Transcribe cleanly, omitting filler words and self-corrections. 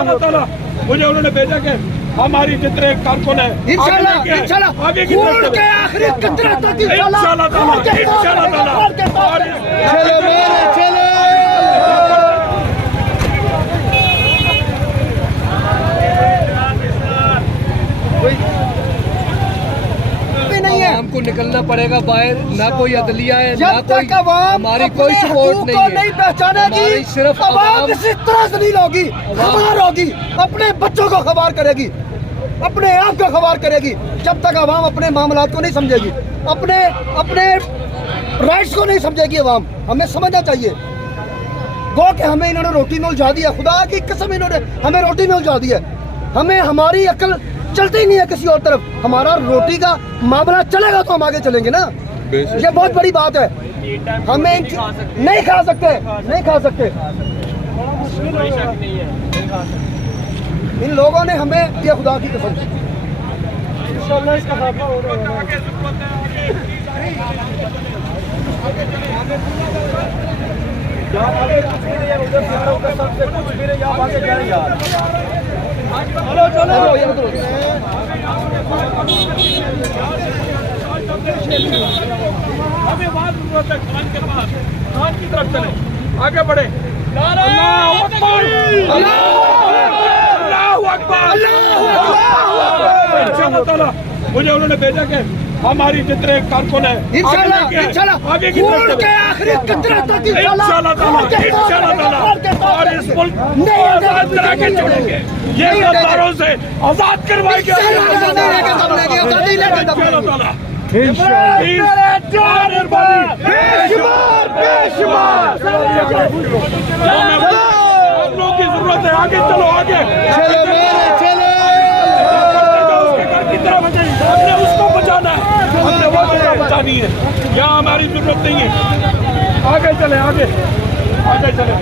इंशाल्लाह ताला मुझे उन्होंने भेजा कि हमारी जितने कारकुन है इंशाल्लाह आगे की तरफ इंशाल्लाह ताला हमको निकलना पड़ेगा बाहर, ना कोई अदलिया है, ना जब कोई तक अवाम हमारी कोई सपोर्ट नहीं है, नहीं पहचानेगी, सिर्फ अवाम इसी तरह जलील होगी, खबर होगी, अपने बच्चों को खबर करेगी, अपने आप को खबर करेगी। जब तक अवाम अपने मामलात को नहीं समझेगी, अपने राइट्स को नहीं समझेगी अवाम, हमें समझना चाहिए। गो कि हमें इन्होंने रोटी में उलझा दिया, खुदा की कसम इन्होंने हमें रोटी में उलझा दिया। हमें हमारी अकल चलती ही नहीं है किसी और तरफ, हमारा रोटी का मामला चलेगा तो हम आगे चलेंगे ना। ये बहुत बड़ी बात है, हमें नहीं खा सकते, नहीं खा सकते। इन लोगों ने हमें ये खुदा की कसम चलो हमें वहाँ जरूरत है खान के पास, खान की तरफ चले, आगे बढ़े। इंशाल्लाह ताला मुझे उन्होंने भेजा कि हमारी जितने कारकुन है इंशाल्लाह आगे की तरफ इंशाल्लाह ताला और इस मुल्क आजाद करा के छोड़ेंगे, ये गद्दारों से आजाद करवाएंगे। हम लोगों की जरूरत है, आगे चलो, आगे हमने उसको बचाना है, हमने वो जगह बचानी है, यहाँ हमारी जरूरत नहीं है। आगे चले, आगे चले।